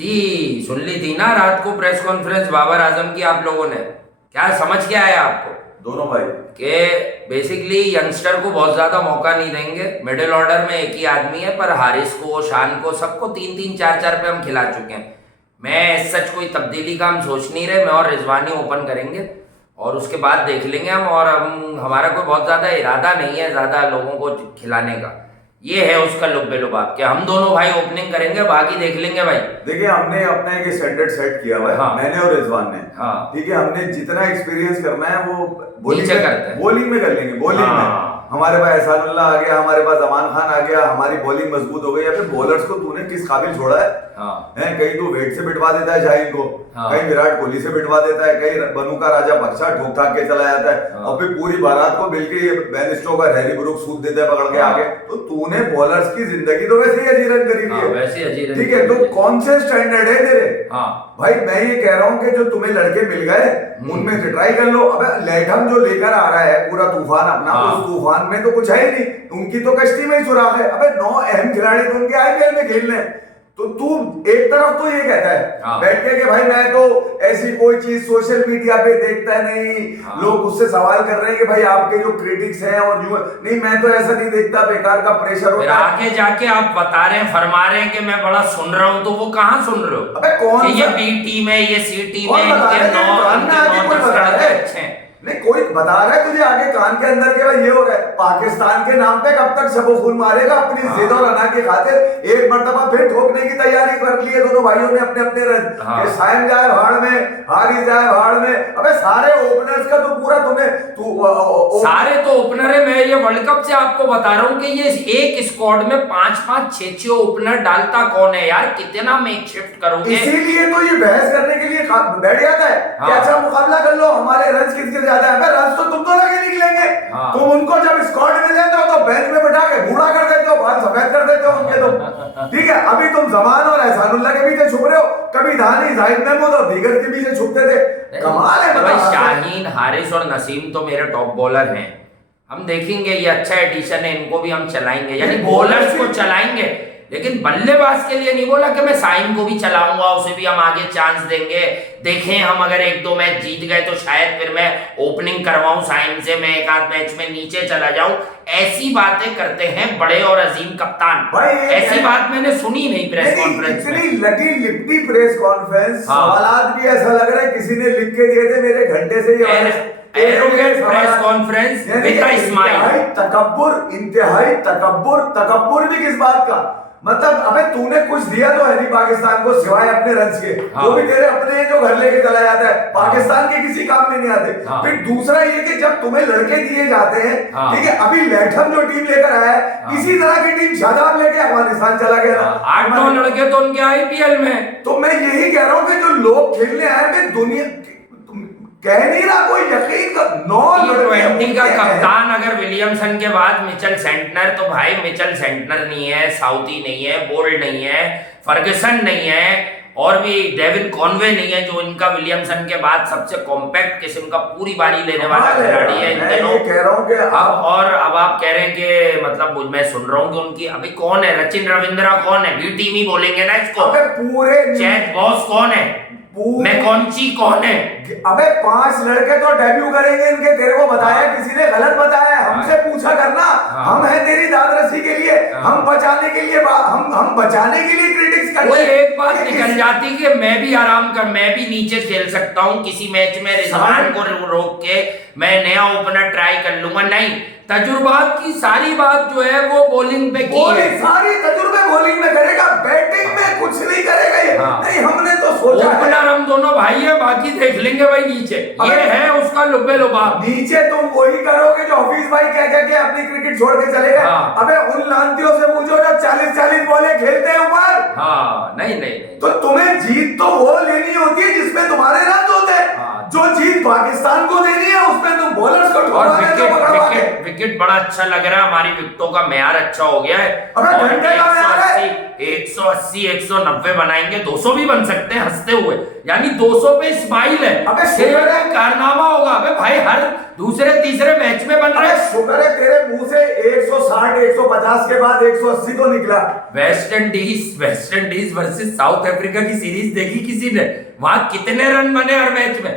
जी सुन ली थी ना रात को प्रेस कॉन्फ्रेंस बाबर आजम की आप लोगों ने। क्या समझ के आया आपको दोनों भाई कि बेसिकली यंगस्टर को बहुत ज्यादा मौका नहीं देंगे। मिडिल ऑर्डर में एक ही आदमी है, पर हारिस को, शान को, सबको 3-3 4-4 पे हम खिला चुके हैं। मैं सच कोई तब्दीली का हम सोच नहीं रहे। मैं और रिजवानी ओपन करेंगे और उसके बाद देख लेंगे हम। और हमारा कोई बहुत ज्यादा इरादा नहीं है ज्यादा लोगों को खिलाने का। ये है उसका लुब्बे लुबाब के। हम दोनों भाई ओपनिंग करेंगे, बाकी देख लेंगे भाई। देखिए, हमने अपना एक स्टैंडर्ड सेट किया हुआ है। हाँ। मैंने और रिजवान ने। हाँ। ठीक है, हमने जितना एक्सपीरियंस करना है वो नीचे करते हैं। बॉलिंग में कर लेंगे। बॉलिंग हाँ। में हमारे पास एहसानुल्लाह आ गया, हमारे पास अमान खान आ गया, हमारी बॉलिंग मजबूत हो गई। या फिर बॉलर्स को तूने किस काबिल छोड़ा है? हाँ। कहीं तो वेट से बिठवा देता है शाहीन को, हाँ। कहीं विराट कोहली से बिठवा देता है, कहीं बनू का राजा बख्शा ठोक ठाक के चला जाता है। हाँ। और फिर पूरी बारात को मिलके ये बेन स्टोकर, हैरी ब्रूक सूद देता है पकड़ के हाँ। आगे। तो तूने बॉलर्स की जिंदगी तो वैसे ही अजीरन करी हुई हाँ, है। वैसे अजीरन ठीक है, तो कौन से स्टैंडर्ड है तेरे? हाँ भाई मैं ये कह रहा हूँ कि जो तुम्हें लड़के मिल गए उनमें से ट्राई कर लो। अबे लेठम जो लेकर आ रहा है पूरा तूफान अपना, हाँ। उस तूफान में तो कुछ है ही नहीं। उनकी तो कश्ती में ही सुराग है। अबे 9 अहम खिलाड़ी तो उनके आईपीएल में खेल रहे हैं। तो तू एक तरफ तो ये कहता है हाँ। बैठ के कि भाई मैं तो ऐसी कोई चीज सोशल मीडिया पे देखता नहीं। हाँ। लोग उससे सवाल कर रहे हैं कि भाई आपके जो क्रिटिक्स हैं और जो नहीं, मैं तो ऐसा नहीं देखता, बेकार का प्रेशर फिर होता है। आगे जाके आप बता रहे हैं, फरमा रहे हैं कि मैं बड़ा सुन रहा हूँ, तो वो कहाँ सुन रहे हो? अबे कौन कि ये सा- बी टीम है, ये सी टीम कौन है, बता रहा है? इनके तेरे कान में आके कोई 9 बता रहा है? अच्छे हैं। नहीं, कोई बता रहा है तुझे आगे कान के अंदर के भाई ये हो रहा है। पाकिस्तान के नाम पे कब तक सबो फूल मारेगा अपनी हाँ। जिद और अना की खातिर? एक मर्तबा फिर ठोकने की तैयारी कर ली है दोनों भाइयों ने अपने अपने रन। हाँ। कि साइम जाए भाड़ में, हारिस जाए भाड़ में। अबे सारे ओपनर्स का तो पूरा तुम्हें सारे तो ओपनर है। मैं ये वर्ल्ड कप से आपको बता रहा हूँ कि ये एक स्क्वाड में 5-5 6-6 ओपनर डालता कौन है यार? कितना मेक शिफ्ट करोगे? इसीलिए तो ये बहस करने के लिए बैठ जाता है कि हाँ। अच्छा मुकाबला कर लो, हमारे रन किसके ज्यादा है। रन तो तुम दोनों के निकलेंगे। हाँ। तुम उनको जब स्क्वाड में लेते हो तो बेंच में बैठा के बूढ़ा कर देते हो, बाल सफेद कर देते हो उनके। तो ठीक है, अभी तुम जमान और एहसानुल्लाह के पीछे छुप रहे हो, कभी धानी, जाहिद महमूद और दीगर के पीछे छुपते थे। कमाल है। भाई बता शाहीन, हारिस और नसीम तो मेरे टॉप बॉलर हैं। हम देखेंगे, ये अच्छा एडिशन है, इनको भी हम चलाएंगे, यानी बॉलर्स को चलाएंगे। लेकिन बल्लेबाज के लिए नहीं बोला कि मैं साइम को भी चलाऊंगा, उसे भी हम आगे चांस देंगे। देखें, हम अगर 1-2 मैच जीत गए तो शायद फिर मैं ओपनिंग करवाऊं साइम से, मैं एक आध मैच में नीचे चला जाऊं। ऐसी बातें करते हैं बड़े और अजीम कप्तान। भाई ऐसी बात मैंने सुनी नहीं प्रेस कॉन्फ्रेंस में। इतनी लटी लिपटी प्रेस कॉन्फ्रेंस, हाँ। सवालात भी ऐसा लग रहा है किसी ने लिख के दिए थे मेरे घंटे से। Arrogant press conference with a smile. इंतहाई तकब्बुर भी किस बात का? मतलब अबे तूने कुछ दिया तो है नहीं पाकिस्तान को सिवाय अपने रन्स के। हाँ। वो भी तेरे अपने जो घर लेके चला जाता है, पाकिस्तान के किसी काम में नहीं आते। हाँ। फिर दूसरा ये कि जब तुम्हें लड़के दिए जाते हैं, हाँ। ठीक है, अभी लेठम जो टीम लेकर आया है, हाँ। इसी तरह की टीम शादाब लेके अफगानिस्तान चला गया। 8-9 लड़के तो उनके आईपीएल में। तो मैं यही कह रहा हूं कि जो लोग खेलने आए थे दुनिया, कह नहीं रहा कोई यकीन का 9 T20 का कप्तान अगर विलियमसन के बाद मिचेल सेंटनर, तो भाई मिचेल सेंटनर नहीं है, साउथी नहीं है, बोल्ड नहीं है, फर्गसन नहीं है, और भी डेविड कॉनवे नहीं है, जो इनका विलियमसन के बाद सबसे कॉम्पैक्ट किस्म का पूरी बारी लेने वाला खिलाड़ी है। इन दिनों कह रहा हूं कि अब आप कह रहे हैं कि मतलब मैं सुन रहा हूँ कि उनकी अभी कौन है, रचिन रविंद्रा कौन है? बी टीम ही बोलेंगे ना इसको। अबे पूरे चैट बॉस कौन है? मैकॉन्ची कौन है? अबे 5 लड़के तो डेब्यू करेंगे इनके। तेरे को बताया किसी ने? गलत बताया। हमसे पूछा करना। हम हैं तेरी दादरसी के लिए, हम बचाने के लिए, हम बचाने के लिए क्रिटिक्स करते कोई हैं। एक बात निकल जाती कि मैं भी आराम कर, मैं भी नीचे खेल सकता हूँ किसी मैच में, रिजवान को रोक के मैं नया ओपनर ट्राई कर लूंगा। नहीं, तजुर्बात की सारी बात जो है वो बॉलिंग पे की है। सारी तजुर्बे बॉलिंग में करेगा, बैटिंग में कुछ नहीं करेगा ये। हाँ। नहीं, हमने तो सोचा है। ओपनर हम दोनों भाई है, बाकी देख लेंगे भाई नीचे। ये है उसका लुब्बे लुबाब। नीचे तुम वही करोगे जो हफीज भाई कह के अपनी क्रिकेट छोड़ के चले गए। हाँ। अबे उन लांतियों से पूछो जो 40-40 बॉलें खेलते हैं ऊपर। हाँ, नहीं। तो तुम्हें जीत तो वो लेनी होती है जिसमें तुम्हारे रन होते हैं। हाँ। जो जीत पाकिस्तान को देनी है उसमें तुम बॉलर्स को और ठोका देते हो पकड़वा के। विकेट बड़ा अच्छा लग रहा है, हमारी विकेटों का मेयार अच्छा हो गया है। अबे घंटे का मेयार है। 180 190 बनाएंगे, 200 भी बन सकते हैं हंसते हुए, यानी 200 पे स्माइल है। अबे शुक्र है, कारनामा होगा। अबे भाई हर दूसरे तीसरे मैच में बन रहे हैं। शुक्र है तेरे मुंह से 160 150 के बाद 180 तो निकला। West Indies versus south Africa की सीरीज देखी किसी ने? वहां कितने रन बने हर मैच में?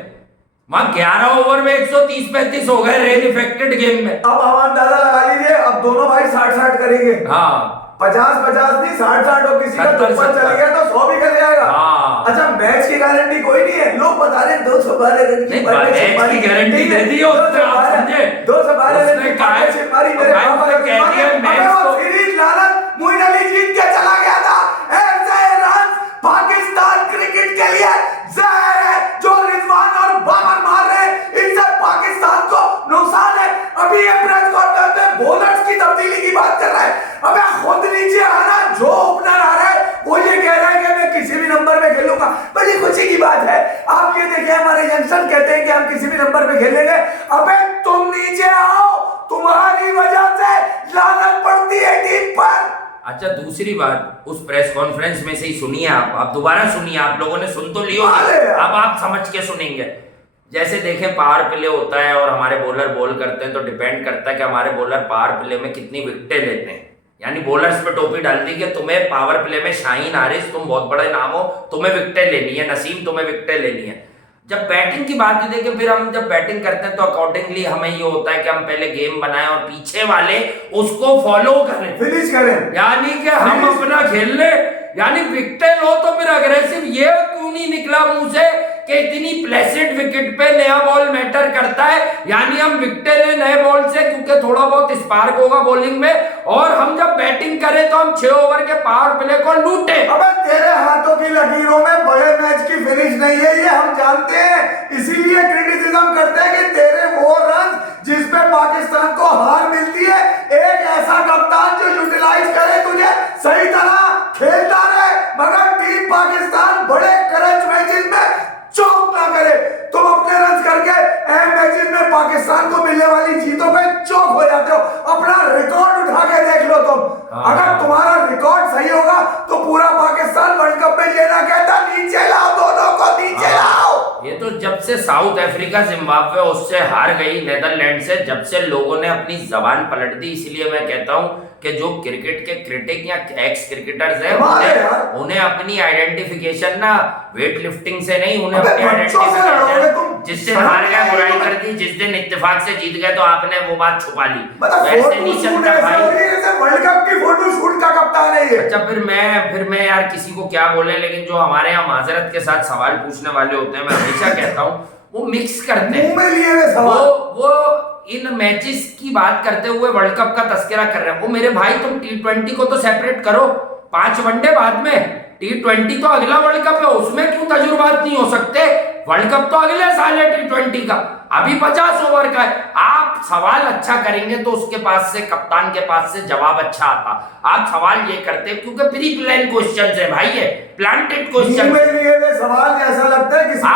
वहां 11 ओवर में 130-35 हो गए रेन इफेक्टेड गेम में। अब आप अंदाजा लगा लीजिए, अब दोनों भाई 60-60 करेंगे। हाँ 50-50 नहीं, 60-60 और किसी का 70-70 चल गया तो 100 भी कर जाएगा। हाँ। अच्छा मैच की गारंटी कोई नहीं है, लोग बता रहे 212 रन की मैच की गारंटी दे दी उसने, आप समझे? 212 रन की पार्टनरशिप मारी मेरे पापा ने कह दिया मैच वो सीरीज लानत मोइन अली जीत के चला गया था। ऐसे रन पाकिस्तान क्रिकेट के लिए जहर है जो रिजवान और बाबर मार रहे हैं, इससे पाकिस्तान को नुकसान है। अभी ये प्रेस कॉन्फ्रेंस में बॉलर्स की तब्दीली की बात कर रहा है। अबे खुद नीचे आना, जो ओपनर आ रहा है वो ये कह रहा है कि मैं किसी भी नंबर में खेलूंगा। बड़ी खुशी की बात है। आप ये देखिए हमारे यंगस्टर कहते हैं कि हम किसी भी नंबर पे खेलेंगे। अबे तुम नीचे आओ, तुम्हारी वजह से लानत पड़ती है टीम पर। अच्छा दूसरी बात, उस प्रेस कॉन्फ्रेंस में से ही सुनिए आप दोबारा सुनिए, आप लोगों ने सुन तो लियो, अब आप समझ के सुनेंगे। जैसे देखें पावर प्ले होता है और हमारे बॉलर बॉल करते हैं तो डिपेंड करता है कि हमारे बॉलर पावर प्ले में कितनी विकेटें लेते हैं। यानी बॉलर्स पे टोपी डाल दी कि तुम्हें पावर प्ले में शाहीन हारिस, तुम बहुत बड़े नाम हो, तुम्हें विकेटें लेनी है, नसीम तुम्हें विकेटें लेनी है। जब बैटिंग की बात देखें, फिर हम जब बैटिंग करते हैं तो अकॉर्डिंगली हमें ये होता है कि हम पहले गेम बनाएं और पीछे वाले उसको फॉलो करें, फिनिश करें, यानी कि हम अपना खेल ले, यानी विकेटें लो तो फिर अग्रेसिव। ये क्यों नहीं निकला मुंह से कि इतनी प्लेसिड विकेट पे नया बॉल मैटर करता है, यानी हम विकेटें ले नए बॉल से क्योंकि थोड़ा बहुत स्पार्क होगा बॉलिंग में, और हम जब बैटिंग करें तो हम 6 ओवर के पावर प्ले को लूटे। अबे तेरे हाथों की लकीरों में बड़े मैच की फिनिश नहीं है, ये हम जानते हैं, इसीलिए क्रिटिसिज्म करते हैं कि तेरे वो रन जिसपे पाकिस्तान को हार मिलती है, एक ऐसा कप्तान जो यूटिलाइज करे तुझे सही तरह खेलता रहे, मगर टीम पाकिस्तान बड़े करंट मैचेस में चौक ना करे। तुम अपने रन करके अहम मैचेस में पाकिस्तान को मिलने वाली जीतों पे चौक हो जाते हो। अपना रिकॉर्ड उठा के देख लो तुम, अगर तुम्हारा रिकॉर्ड सही होगा तो पूरा पाकिस्तान वर्ल्ड कप में ये ना कहता नीचे लाओ, दोनों को नीचे लाओ। ये तो जब से साउथ अफ्रीका जिम्बाब्वे उससे हार गई नीदरलैंड से, जब से लोगों ने अपनी जबान पलट दी। इसलिए मैं कहता हूं कि जो क्रिकेट के क्रिटिक या एक्स क्रिकेटर्स हैं उन्हें अपनी आइडेंटिफिकेशन ना वेट लिफ्टिंग से नहीं, उन्हें अपनी आइडेंटिफिकेशन जिस दिन हार गए बुराई कर दी, जिस दिन इत्तेफाक से जीत गए तो आपने वो बात छुपा ली। वैसे नहीं चलता भाई, वर्ल्ड कप की फोटो शूट का कप्तान है ये। अच्छा फिर मैं यार किसी को क्या बोले, लेकिन जो हमारे यहाँ माजरत के साथ सवाल पूछने वाले होते हैं, मैं हमेशा कहता हूँ वो मिक्स करते हैं, मुंह में लिए हुए सवाल। वो इन मैचेस की बात करते हुए वर्ल्ड कप का तस्करा कर रहे हैं। वो मेरे भाई तुम T20 को तो सेपरेट करो, 5 वनडे बाद में, T20 तो अगला वर्ल्ड कप है, उसमें क्यों तजुर्बात नहीं हो सकते? वर्ल्ड कप तो अगले साल है T20 का, अभी 50 ओवर का है। आप सवाल अच्छा करेंगे तो उसके पास से, कप्तान के पास से जवाब अच्छा आता। आप सवाल ये करते क्योंकि प्री प्लान क्वेश्चन है भाई, ये प्लांटेड क्वेश्चन सवाल जैसा लगता है किसी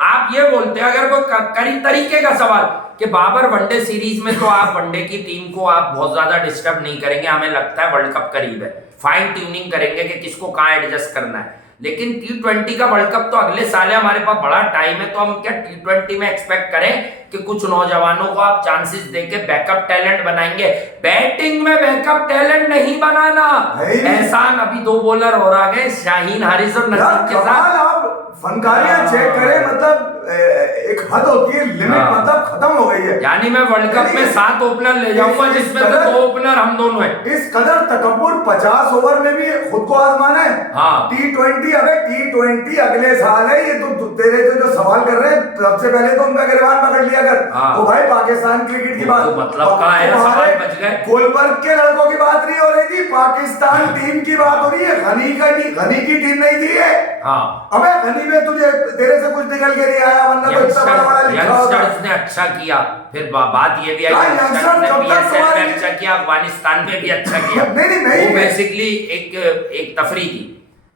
आप ये बोलते अगर कोई तरीके का सवाल कि बाबर वनडे सीरीज में तो आप वनडे की टीम को आप बहुत ज्यादा डिस्टर्ब नहीं करेंगे, हमें लगता है वर्ल्ड कप करीब है, फाइन ट्यूनिंग करेंगे कि किसको कहां एडजस्ट करना है। लेकिन T20 का वर्ल्ड कप तो अगले साल है, हमारे पास बड़ा टाइम है, तो हम क्या T20 में एक्सपेक्ट करें कि कुछ नौजवानों को आप चांसेस देके बैकअप टैलेंट बनाएंगे? बैटिंग में बैकअप टैलेंट नहीं बनाना। एहसान अभी 2 बॉलर और आ गए, शाहीन हारिस और नसीम के साथ। आप फनकारियां चेक करें, मतलब एक हद होती है, लिमिट मतलब खत्म हो गई है। यानी मैं वर्ल्ड कप में 7 ओपनर ले जाऊंगा जिसमें से 2 ओपनर हम दोनों हैं। इस कदर तकब्बुर 50 ओवर में भी खुद को आजमाना है। हाँ। T20 अबे T20 अगले साल है, ये तो तेरे जो सवाल कर रहे हैं सबसे पहले तो उनका गिरबान पकड़ लिया कर। तो भाई पाकिस्तान क्रिकेट की बात, तो मतलब क्या है, सवाल बच गए। गोलबर्ग के लड़कों की बात नहीं हो रही थी, पाकिस्तान टीम की बात हो रही है। घनी की टीम नहीं थी है। हाँ। अबे घनी में तुझे तेरे से कुछ निकल के नहीं आया, वरना तो इतना बड़ा लिखा होता। यंगस्टर्स ने अच्छा किया, फिर बात ये भी आई यंगस्टर्स ने PSL में अच्छा किया, अफगानिस्तान में भी अच्छा किया। नहीं वो बेसिकली एक तफरीह थी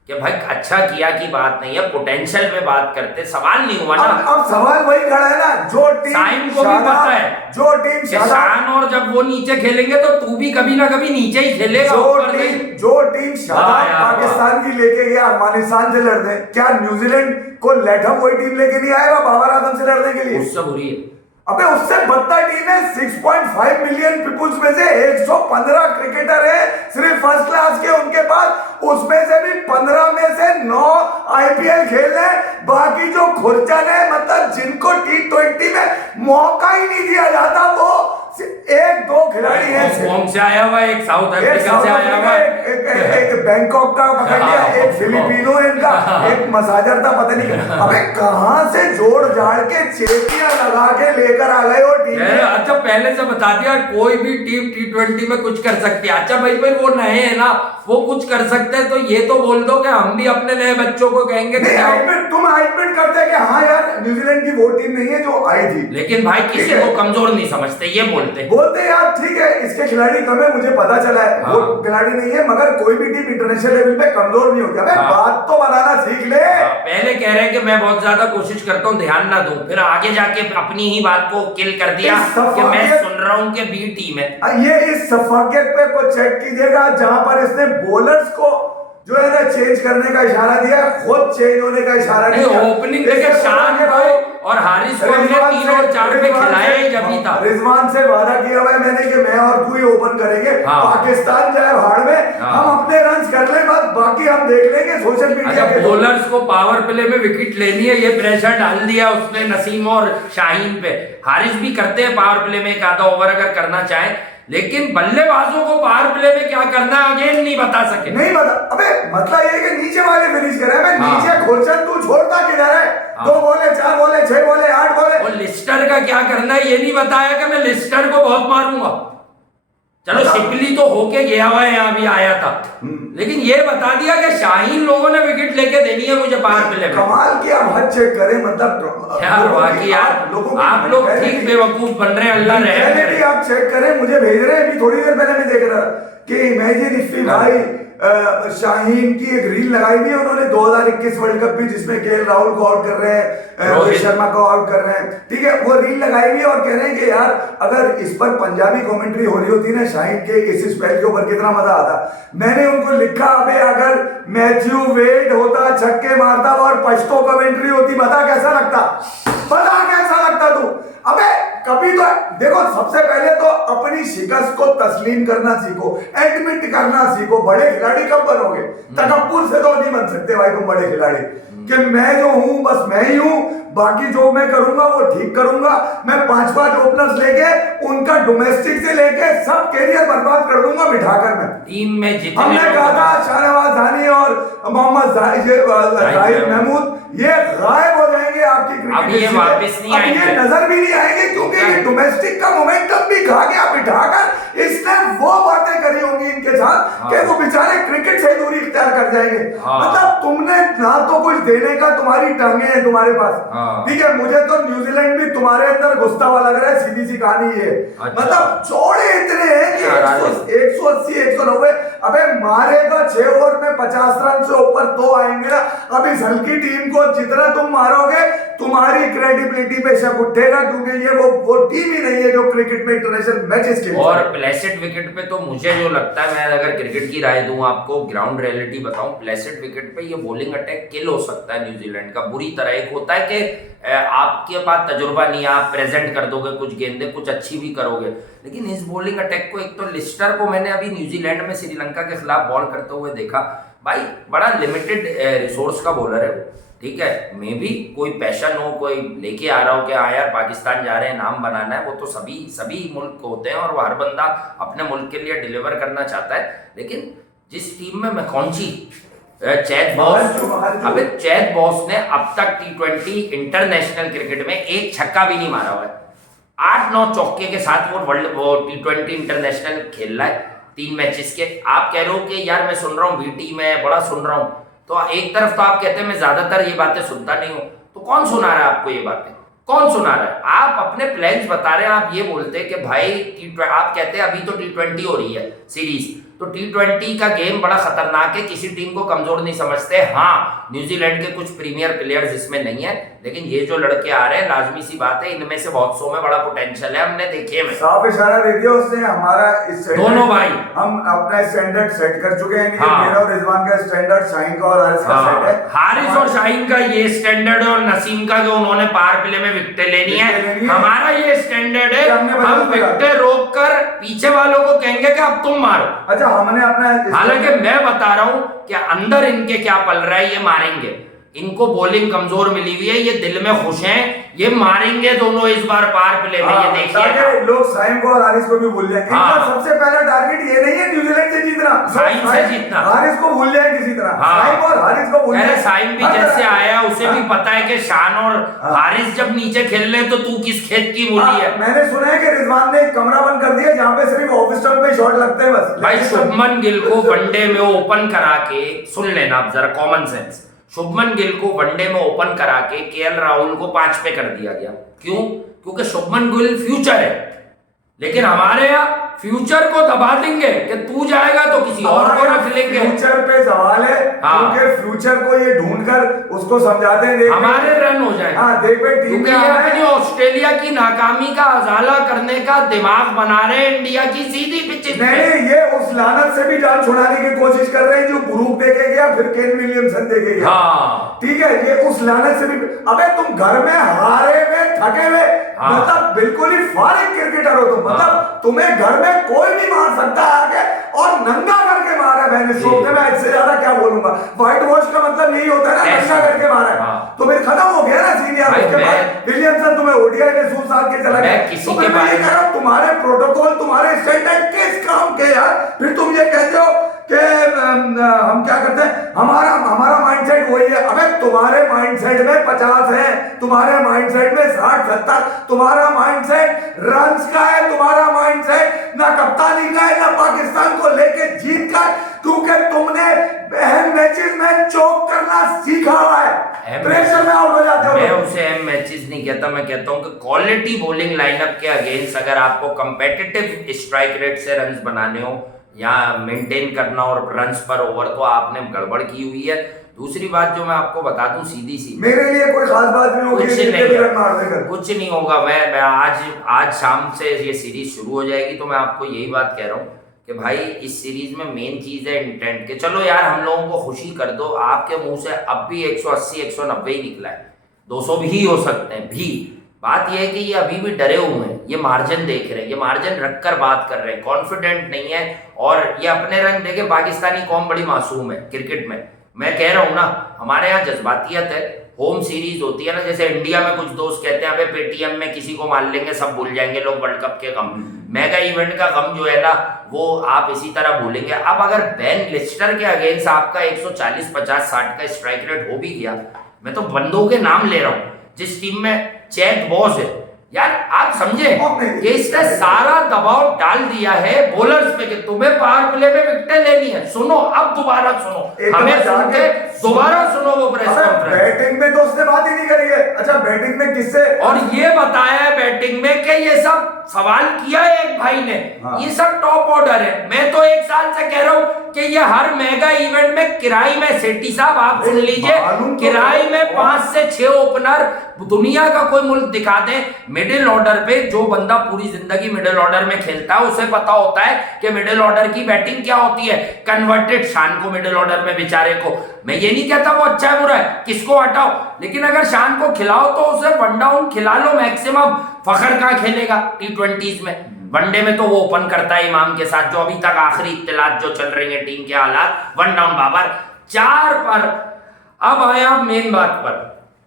कि भाई अच्छा किया की बात नहीं है, पोटेंशियल पे बात करते, सवाल नहीं हुआ ना। अब सवाल वही खड़ा है ना, जो टीम साइन को भी पता है जो टीम कि शान और जब वो नीचे खेलेंगे तो तू भी कभी ना कभी नीचे ही खेलेगा। जो टीम शादाब पाकिस्तान की लेके गया अफगानिस्तान से लड़ने, क्या न्यूजीलैंड को लेटअप वही टीम लेके नहीं आएगा बाबर आजम से लड़ने के लिए? उससे बुरी है। अबे उससे बदतर टीम है। 6.5 मिलियन पीपुल्स में से 115 क्रिकेटर है सिर्फ फर्स्ट क्लास के उनके पास, उसमें से भी 15 में से 9 आईपीएल खेल रहे, बाकी जो खुरचन है, मतलब जिनको T20 में मौका ही नहीं दिया जाता, वो एक दो खिलाड़ी हैं। हांगकांग से आया हुआ, एक साउथ अफ्रीका से आया हुआ, एक बैंकॉक का पकड़ लिया, एक फिलिपिनो है इनका, एक मसाजर था पता नहीं। अबे कहां से जोड़ जाड़ के चेतियां लगा के लेकर आ गए हो टीम में? अच्छा पहले से बता दिया कोई भी टीम T20 में कुछ कर सकती है। अच्छा भाई भाई वो नए है ना, वो कुछ कर सकते हैं, तो ये तो बोल दो कि हम भी अपने नए बच्चों को कहेंगे कि तुम हाइटमेंट करते कि हाँ यार न्यूजीलैंड की वो टीम नहीं है जो आई थी, लेकिन भाई किसी को कमजोर नहीं समझते, ये बोलते यार ठीक है इसके खिलाड़ी कम है, मुझे पता चला है वो खिलाड़ी नहीं है, मगर कोई भी टीम इंटरनेशनल लेवल पे कमजोर नहीं होती। अबे बात तो बनाना सीख ले। पहले कह रहे हैं कि मैं बहुत ज्यादा कोशिश करता हूँ ध्यान ना दूं, फिर आगे जाके अपनी ही बात को किल कर दिया कि मैं सुन रहा हूँ कि बी टीम है। ये इस सफाकियत पे को चेक कीजिएगा जहां पर इसने बॉलर्स को जो है ना चेंज करने का इशारा दिया, खुद चेंज होने का इशारा नहीं। ओपनिंग देखे शान को और हारिस को हमने 3 और 4 पे खिलाया ही जब ही था। रिजवान से वादा किया हुआ है मैंने कि मैं और तू ही ओपन करेंगे, पाकिस्तान जाए भाड़ में, हम अपने रन कर ले, बस बाकी हम देख लेंगे सोशल मीडिया के। बॉलर्स को पावर प्ले में विकेट लेनी है, ये प्रेशर डाल दिया उसने नसीम और शाहीन पे। हारिस भी करते हैं पावर प्ले में एक आधा ओवर अगर करना चाहे, लेकिन बल्लेबाजों को पावर प्ले में क्या करना है अगेन नहीं बता सके। नहीं बता। अबे मतलब ये कि नीचे वाले फिनिश करे, मैं नीचे खुरचन तू छोड़ता किधर है? 2 बोले 4 बोले 6 बोले 8 बोले। और लिस्टर का क्या करना है ये नहीं बताया कि मैं लिस्टर को बहुत मारूंगा। चलो शिकली तो होके गया हुआ है, यहाँ भी आया था, लेकिन ये बता दिया कि शाहीन लोगों ने विकेट लेके देनी है मुझे पावर प्ले में। कमाल की आप हद चेक करें, मतलब यार बाकी यार आप लोग ठीक बेवकूफ बन रहे हैं, अल्लाह रहे। आप चेक करें, मुझे भेज रहे हैं अभी थोड़ी देर पहले मैं देख रहा कि इमेजिन इफ भाई शाहीन की एक रील लगाई हुई है उन्होंने 2021 वर्ल्ड कप भी, जिसमें केएल राहुल को आउट कर रहे हैं, रोहित शर्मा को आउट कर रहे हैं, ठीक है, वो रील लगाई हुई है और कह रहे हैं कि यार अगर इस पर पंजाबी कमेंट्री हो रही होती ना शाहीन के इस स्पेल के ऊपर कितना मजा आता। मैंने उनको लिखा, अबे अगर मैथ्यू वेड होता छक्के मारता और पश्तो कमेंट्री होती, बता कैसा लगता? बता कैसा लगता तू? अबे कभी तो देखो, सबसे पहले तो अपनी शिकस्त को तस्लीम करना सीखो, एडमिट करना सीखो। बड़े खिलाड़ी कब बनोगे? तकब्बुर से तो नहीं बन सकते भाई तुम बड़े खिलाड़ी कि मैं जो हूं बस मैं ही हूं, बाकी जो मैं करूंगा वो ठीक करूंगा। मैं 5-5 ओपनर्स लेके उनका डोमेस्टिक से लेके सब कैरियर बर्बाद कर दूंगा बिठाकर मैं टीम में। जितने हमने कहा था शाहनवाज धानी और मोहम्मद जाहिद महमूद ये गायब हो जाएंगे आपकी क्रिकेट, अब ये वापस नहीं आएंगे, ये नजर भी नहीं आएंगे, क्योंकि ये डोमेस्टिक का मोमेंटम भी खा गया बिठाकर। इसने वो बातें करी होंगी इनके साथ कि वो बेचारे क्रिकेट से दूरी इख्तियार कर जाएंगे। मतलब तुमने ना तो कुछ देने का, तुम्हारी टांगे हैं तुम्हारे पास, ठीक है। मुझे तो न्यूजीलैंड भी तुम्हारे अंदर घुसता हुआ लग रहा है, सीधी सी कहानी है। मतलब चौड़े इतने हैं कि 180 190, अबे मारेगा 6 ओवर में 50 रन से ऊपर तो आएंगे ना। अब इस हल्की टीम को जितना तुम मारोगे तुम्हारी क्रेडिबिलिटी पे शक उठेगा, क्योंकि ये वो टीम ही नहीं है जो क्रिकेट में इंटरनेशनल मैचेस खेलती है। और प्लेसेट विकेट पे तो मुझे जो लगता है, मैं अगर क्रिकेट की राय दूं आपको, ग्राउंड रियलिटी बताऊं, प्लेसेट विकेट पे ये बॉलिंग अटैक किल हो सकता है न्यूजीलैंड का बुरी तरह। एक होता है कि आपके पास तजुर्बा नहीं है, आप प्रेजेंट कर दोगे कुछ गेंदें, कुछ अच्छी भी करोगे, लेकिन इस बॉलिंग अटैक को, एक तो लिस्टर को मैंने अभी न्यूजीलैंड में श्रीलंका के खिलाफ बॉल करते हुए देखा, भाई बड़ा लिमिटेड रिसोर्स का बॉलर है वो, ठीक है। मे भी कोई पैशन हो, कोई लेके आ रहा हो कि यार पाकिस्तान जा रहे हैं, नाम बनाना है, वो तो सभी मुल्क को होते हैं और वो हर बंदा अपने मुल्क के लिए डिलीवर करना चाहता है। लेकिन जिस टीम में मैकॉन्ची, चैद बॉस, अबे चैद बॉस ने अब तक T20 इंटरनेशनल क्रिकेट में एक छक्का भी नहीं मारा हुआ है। 8-9 चौके के साथ वो T20 इंटरनेशनल खेल रहा है 3 मैचेस के। आप कह रहे हो कि यार मैं सुन रहा हूँ VT में बड़ा सुन रहा हूँ, तो एक तरफ तो आप कहते हैं मैं ज्यादातर ये बातें सुनता नहीं हूँ, तो कौन सुना रहा है आपको ये बातें? कौन सुना रहा है? आप अपने प्लान्स बता रहे हैं, आप ये बोलते हैं कि भाई आप कहते हैं अभी तो T20 हो रही है सीरीज, तो T20 का गेम बड़ा खतरनाक है, किसी टीम को कमजोर नहीं समझते। हाँ, न्यूजीलैंड के कुछ प्रीमियर प्लेयर्स इसमें नहीं है, लेकिन ये जो लड़के आ रहे हैं लाजमी सी बात है इनमें से बहुत सौ में बड़ा पोटेंशियल है, हमने देखे में। साफ इशारा दे दिया उसने, हमारा दोनों भाई हम अपना स्टैंडर्ड सेट कर चुके हैं। हाँ। मेरा और रिजवान का स्टैंडर्ड, शाहीन का और हारिस का सेट है। हारिस और शाहीन का ये स्टैंडर्ड है और नसीम का जो उन्होंने पावर प्ले में विकेटें लेनी है, हमारा ये स्टैंडर्ड है, हम विकेटें रोक कर पीछे वालों को कहेंगे कि अब तुम मारो। अच्छा, हमने अपना, हालांकि मैं बता रहा हूं कि अंदर इनके क्या पल रहा है, ये मारेंगे। इनको बॉलिंग कमजोर मिली हुई है, ये दिल में खुश हैं, ये मारेंगे दोनों इस बार पावर प्ले में। ये देखिए लोग शाहीन को और हारिस को भी भूल जाएंगे। हाँ। इनका सबसे पहला टारगेट ये नहीं है न्यूजीलैंड से जीतना, शाहीन से जीतना, हारिस को भूल जाए किसी तरह। हाँ। शाहीन और हारिस को भूल जाए। शाहीन भी जैसे आया उसे भी पता है कि शान और हारिस जब नीचे खेल रहे तो तू किस खेत की मूली है। मैंने सुना है कि रिजवान ने एक कमरा बंद कर दिया जहां पे सिर्फ ऑफ स्टंप पे शॉट लगते हैं बस। भाई शुभमन गिल को वनडे में ओपन करा के, सुन लेना आप जरा कॉमन सेंस, शुभमन गिल को वनडे में ओपन करा के केएल राहुल को 5 पे कर दिया गया। क्यों? क्योंकि शुभमन गिल फ्यूचर है, लेकिन हमारे यहाँ फ्यूचर को दबा देंगे कि तू जाएगा तो किसी और को रख लेंगे। फ्यूचर पे सवाल है, क्योंकि फ्यूचर को ये ढूंढकर उसको समझाते हैं, हमारे रन हो जाए। हाँ, देख भाई टीम में अपनी ऑस्ट्रेलिया की नाकामी का अजाला करने का दिमाग बना रहे हैं इंडिया की सीधी पिच। नहीं, ये उस लानत से भी जान छुड़ाने की कोशिश कर रहे हैं जो ब्रूक देके गया, फिर केन विलियमसन देके गया। हाँ, ठीक है, ये उस लानत से भी। अबे तुम घर में हारे हुए, थके हुए, मतलब बिल्कुल ही फारिग क्रिकेटर हो तुम, मतलब तुम्हें घर में कोई भी मार सकता है आगे, और नंगा करके मारा है। मैंने सोचते में इससे ज्यादा क्या बोलूंगा। व्हाइट वॉश का मतलब यही होता है ना, नंगा करके मारा है। तो फिर खत्म हो गया ना सीन यार। उसके बाद विलियमसन तुम्हें ओडीआई में सूट साथ के चला गया। तो फिर मैं ये कह रहा हूं, तुम्हारे प्रोटोकॉल, तुम्हारे स्टैंडर्ड किस काम के यार? फिर तुम ये कहते हो कि हम क्या करते हैं, हमारा माइंडसेट वही है। अबे तुम्हारे माइंडसेट में 50 है, तुम्हारे माइंडसेट में 60-70, तुम्हारा माइंडसेट रन्स का है, तुम्हारा माइंडसेट ना कप्तानी का है, ना पाकिस्तान को लेके जीत का, क्योंकि तुमने अहम मैचेस में चोक करना सीखा हुआ है, प्रेशर में आउट हो जाते हो। मैं उसे अहम मैचेस नहीं कहता, मैं कहता हूं कि क्वालिटी बॉलिंग लाइनअप के अगेंस्ट अगर आपको कंपेटिटिव स्ट्राइक रेट से रन्स बनाने हो या मेंटेन करना और रन्स पर ओवर, तो आपने गड़बड़ की हुई है। दूसरी बात जो मैं आपको बता दूं सीधी सी, मेरे लिए कोई खास बात नहीं होगी, कुछ नहीं होगा। मैं आज शाम से ये सीरीज शुरू हो जाएगी, तो मैं आपको यही बात कह रहा हूँ कि भाई इस सीरीज में मेन चीज है इंटेंट के। चलो यार हम लोगों को खुशी कर दो, आपके मुंह से अब भी 180-190 ही निकला है, 200 भी हो सकते हैं भी। बात यह है कि ये अभी भी डरे हुए हैं, ये मार्जिन देख रहे हैं, ये मार्जिन रखकर बात कर रहे हैं, कॉन्फिडेंट नहीं है। और ये अपने रंग देखे, पाकिस्तानी कौम बड़ी मासूम है क्रिकेट में। मैं कह रहा हूं ना, हमारे यहाँ जज्बातियत है। होम सीरीज होती है ना, जैसे इंडिया में कुछ दोस्त कहते हैं अबे पेटीएम में किसी को मार लेंगे सब भूल जाएंगे लोग वर्ल्ड कप के गम, मेगा इवेंट का गम जो है ना वो आप इसी तरह भूलेंगे। अब अगर बेन लिस्टर के अगेंस्ट आपका 140, 50, 60 का स्ट्राइक रेट हो भी गया, मैं तो बंदों के नाम ले रहा हूं जिस टीम में चैट बॉस है यार, आप समझे कि इसने सारा दबाव डाल दिया है बॉलर्स पे कि तुम्हें पावर प्ले में विकेटें लेनी है। सुनो, अब दोबारा सुनो, हमें सुन के दोबारा सुनो वो प्रेस कॉन्फ्रेंस। बैटिंग में तो उसने बात ही नहीं करी है। अच्छा, बैटिंग में किससे, और ये बताया है बैटिंग में कि ये सब सवाल किया है एक भाई ने, ये सब टॉप ऑर्डर है। मैं तो 1 साल से कह रहा हूं कि ये हर मेगा इवेंट में किराए में, सेठी साहब आप सुन लीजिए, किराए में 5 से 6 ओपनर दुनिया का कोई मुल्क दिखा दे मिडिल ऑर्डर पे। जो बंदा पूरी जिंदगी मिडिल ऑर्डर में खेलता है उसे पता होता है कि मिडिल ऑर्डर की बैटिंग क्या होती है। कन्वर्टेड शान को मिडिल ऑर्डर में बेचारे को, मैं ये नहीं कहता वो अच्छा है बुरा है, किसको हटाओ, लेकिन अगर शान को खिलाओ तो उसे वन डाउन खिला लो मैक्सिमम। फखर कहां खेलेगा T20s में? वनडे में तो वो ओपन करता है इमाम के साथ, जो अभी तक आखिरी इत्तलात जो चल रही है टीम के हालात, वन डाउन बाबर 4 पर। अब आया मेन बात पर,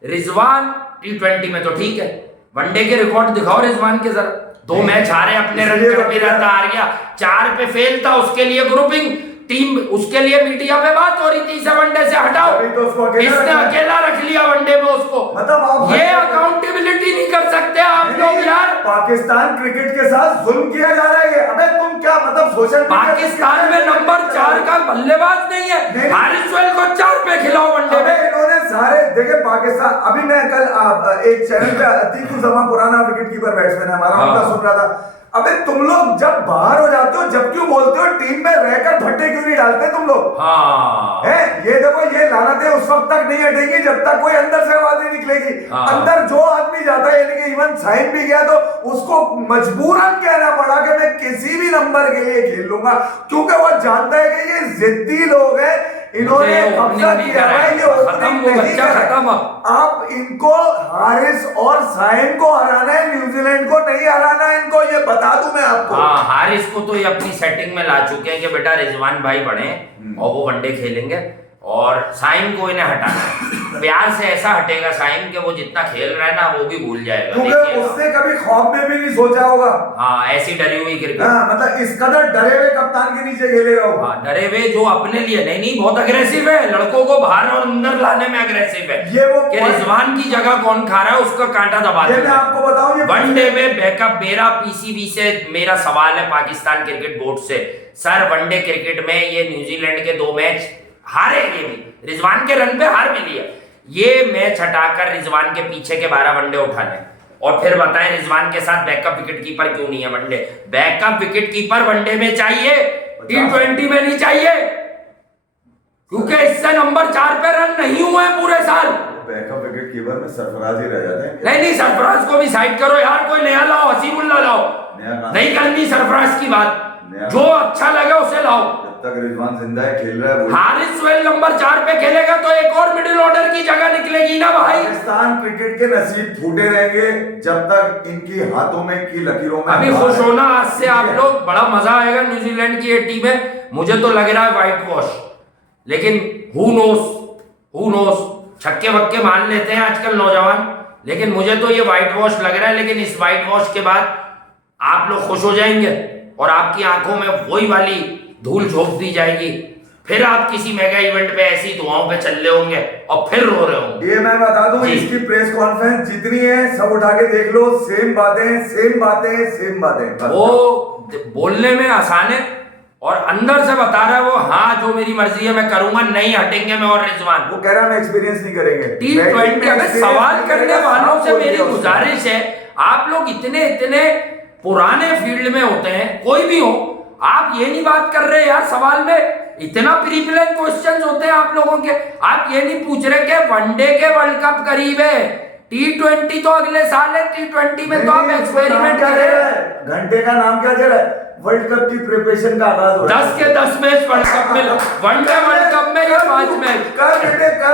रिजवान T20 में तो ठीक है, वनडे के रिकॉर्ड दिखाओ रिजवान के जरा। 2 मैच हारे, अपने रन पे रहता हार गया, 4 पे फेल था, उसके लिए ग्रुपिंग टीम, उसके लिए मीडिया में बात हो रही थी इसे वनडे से हटाओ, इसने अकेला रख लिया वनडे में उसको। मतलब ये अकाउंटेबिलिटी नहीं कर सकते आप लोग यार। पाकिस्तान क्रिकेट के साथ जुल्म किया जा रहा है। अबे तुम क्या मतलब सोशल, पाकिस्तान में नंबर 4 का बल्लेबाज नहीं है, हारिस गेल को 4 पे खिलाओ वनडे में। इन्होंने सारे देखे पाकिस्तान। अभी मैं कल एक चैनल पे अतीकुज़्ज़मान पुराना विकेट कीपर बैट्समैन है हमारा, उनका सुन रहा था। अबे तुम लोग जब बाहर हो जाते हो, जब क्यों बोलते हो टीम में रहकर भट्टे क्यों नहीं डालते तुम लोग? हाँ है ये देखो, ये लानतें उस वक्त तक नहीं हटेगी जब तक कोई अंदर से आवाज नहीं निकलेगी। हाँ। अंदर जो आदमी जाता है, यानी कि इवन साइन भी गया तो उसको मजबूरन कहना पड़ा कि मैं किसी भी नंबर के लिए खेल लूंगा, क्योंकि वो जानता है कि ये जिद्दी लोग हैं, इन्होंने कब्जा किया है, ये ओपनिंग नहीं खत्म। आप इनको हारिस और साइम को हराना है, न्यूजीलैंड को नहीं हराना है इनको, ये बता दूं मैं आपको। हाँ, हारिस को तो ये अपनी सेटिंग में ला चुके हैं कि बेटा रिजवान भाई बढ़े और वो वनडे खेलेंगे, और साइम को इन्हें हटाना है। प्यार से ऐसा हटेगा साइम कि वो जितना खेल रहा है ना वो भी भूल जाएगा, क्योंकि उसने कभी ख्वाब में भी नहीं सोचा होगा। हाँ, ऐसी डरी हुई क्रिकेट। हाँ, मतलब इस कदर डरे हुए कप्तान के नीचे खेलेगा वो। हाँ, डरे हुए जो अपने लिए नहीं बहुत अग्रेसिव है, लड़कों को बाहर और अंदर लाने में अग्रेसिव है। ये वो कि रिजवान की जगह कौन खा रहा है उसका कांटा दबा ये मैं आपको बताऊं, ये वनडे में बैकअप मेरा पीसीबी से मेरा सवाल है पाकिस्तान क्रिकेट बोर्ड से, सर वनडे क्रिकेट में ये न्यूजीलैंड के 2 मैच हारे, ये भी रिजवान के रन पे हार मिली है, ये मैच हटाकर रिजवान के पीछे के 12 वनडे उठाने और फिर बताएं रिजवान के साथ बैकअप विकेट कीपर क्यों नहीं है one day? Backup wicket keeper one day में चाहिए, T20 में नहीं चाहिए, क्योंकि इससे नंबर 4 पे रन नहीं हुए पूरे साल। बैकअप विकेट कीपर में सरफराज ही रह जाते हैं। नहीं सरफराज को भी साइड करो यार, कोई नया लाओ, हसीबुल्ला लाओ, नहीं करनी सरफराज की बात, जो अच्छा लगे उसे लाओ। जब तक रिजवान जिंदा है, खेल रहा है, हारिस सोहेल नंबर 4 पे खेलेगा तो एक और मिडिल ऑर्डर की जगह निकलेगी ना भाई। पाकिस्तान क्रिकेट के नसीब फूटे रहेंगे जब तक इनकी हाथों में की लकीरों में। अभी खुश होना आज से आप लोग, बड़ा मजा आएगा न्यूजीलैंड की ये टीम में। मुझे तो लग रहा है व्हाइट वॉश, लेकिन हु नोस, छक्के वक्के मान लेते हैं आजकल नौजवान, लेकिन मुझे तो ये व्हाइट वॉश लग रहा है। लेकिन इस व्हाइट वॉश के बाद आप लोग खुश हो जाएंगे और आपकी आंखों में वही वाली धूल झोंक दी जाएगी, फिर आप किसी मेगा इवेंट पे ऐसी दुआओं पे चल रहे होंगे और फिर रो रहे होंगे। ये मैं बता दूं, इसकी प्रेस कॉन्फ्रेंस जितनी है सब उठा के देख लो, सेम बातें। वो बोलने में आसान है और अंदर से बता रहा है वो, हाँ जो मेरी मर्जी है मैं करूंगा, नहीं हटेंगे मैं और रिजवान। वो कह रहा है मैं एक्सपीरियंस नहीं करेंगे। T20 में सवाल करने वालों से मेरी गुजारिश है, आप लोग इतने पुराने फील्ड में होते हैं, कोई भी हो, आप ये नहीं बात कर रहे यार, सवाल में इतना प्री प्लान क्वेश्चंस होते हैं आप लोगों के, आप ये नहीं पूछ रहे कि वनडे के वर्ल्ड कप करीब है, T20 तो अगले साल है, T20 में तो आप एक्सपेरिमेंट कर रहे हैं। घंटे का नाम क्या दे रहा है? वर्ल्ड कप की प्रिपरेशन का आगाज हो रहा है। 10 के 10 मैच वर्ल्ड कप में, वनडे वर्ल्ड कप में ये 5 मैच कर बेटे कर,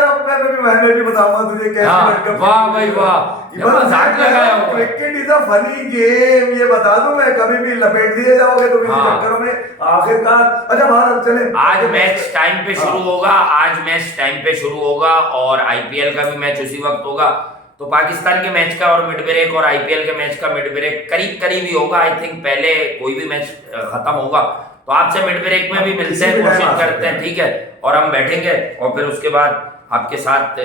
मैं भी बताऊंगा तुझे कैसे वर्ल्ड कप। वाह भाई वाह, मजाक लगाया हुआ। Cricket is a funny game, ये बता दूं मैं, कभी भी लपेट दिए जाओगे तुम इस चक्करों में आखिरकार। अच्छा बाहर चले, आज मैच टाइम पे शुरू होगा, आज मैच टाइम पे शुरू होगा और आईपीएल का भी मैच उसी वक्त होगा, तो पाकिस्तान के मैच का और मिड ब्रेक और आईपीएल के मैच का मिड ब्रेक करीब ही होगा। आई थिंक पहले कोई भी मैच खत्म होगा तो आपसे मिड ब्रेक में भी मिलते हैं, कोशिश करते हैं, ठीक है, और हम बैठेंगे और फिर उसके बाद आपके साथ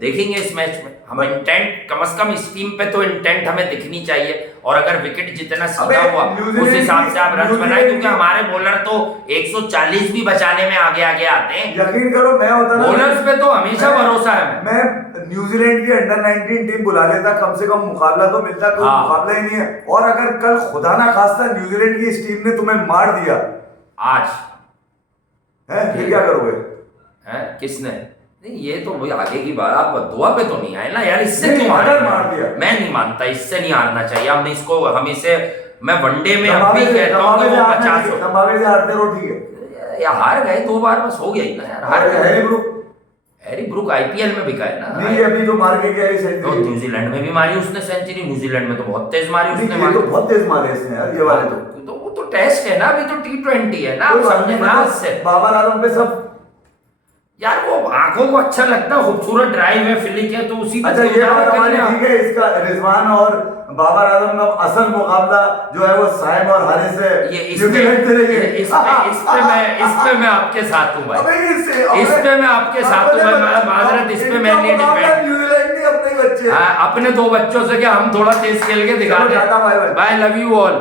देखेंगे इस मैच में। हम इंटेंट कम से कम इस टीम पे तो इंटेंट हमें दिखनी चाहिए, और अगर विकेट जितना सीधा हुआ उस हिसाब से आप रन बनाए, क्योंकि हमारे बॉलर तो 140 भी बचाने में आगे आते हैं। यकीन करो मैं होता ना, बॉलर्स पे तो हमेशा भरोसा है। मैं न्यूजीलैंड की अंडर 19 टीम बुला लेता, कम से कम मुकाबला तो मिलता, कोई मुकाबला ही नहीं है। और अगर कल खुदा ना खास्ता न्यूजीलैंड की इस टीम ने तुम्हें मार दिया आज, है फिर क्या करोगे? किसने? नहीं, ये तो भाई आगे की बात, आप दुआ पे तो नहीं आए ना यार, इससे क्यों मार दिया? मैं नहीं मानता, इससे नहीं हारना चाहिए। हम इसको, हम इसे, मैं वनडे में अब भी कहता हूं कि वो 50 से हारते रहो, ठीक है यार, हार गए 2 बार, बस हो गया ही ना यार, हार गए। हैरी ब्रूक आईपीएल में बिका है ना, नहीं अभी जो मार के गया सेंचुरी, तो न्यूजीलैंड में भी मारी उसने सेंचुरी, न्यूजीलैंड में तो बहुत तेज मारी उसने, तो बहुत तेज मारे इसने यार, ये वाले तो वो तो टेस्ट है ना, अभी तो T20 है ना, समझे ना इससे। बाबर आजम पे सब यार वो आंखों को अच्छा लगता है, खूबसूरत ड्राइव है, फिलिक है, तो उसी अच्छा ये बात हमारी ठीक है। इसका रिजवान और बाबर आजम का असल मुकाबला जो है वो साइम और हारिस से, ये इस पे मैं आपके साथ हूँ भाई, इस पे मैं आपके साथ हूँ भाई, माजरत इस पे मैं नहीं डिफेंड, न्यूजीलैंड ने अपने बच्चे, अपने 2 बच्चों से क्या हम थोड़ा तेज खेल के दिखा दे। Bye, love you all.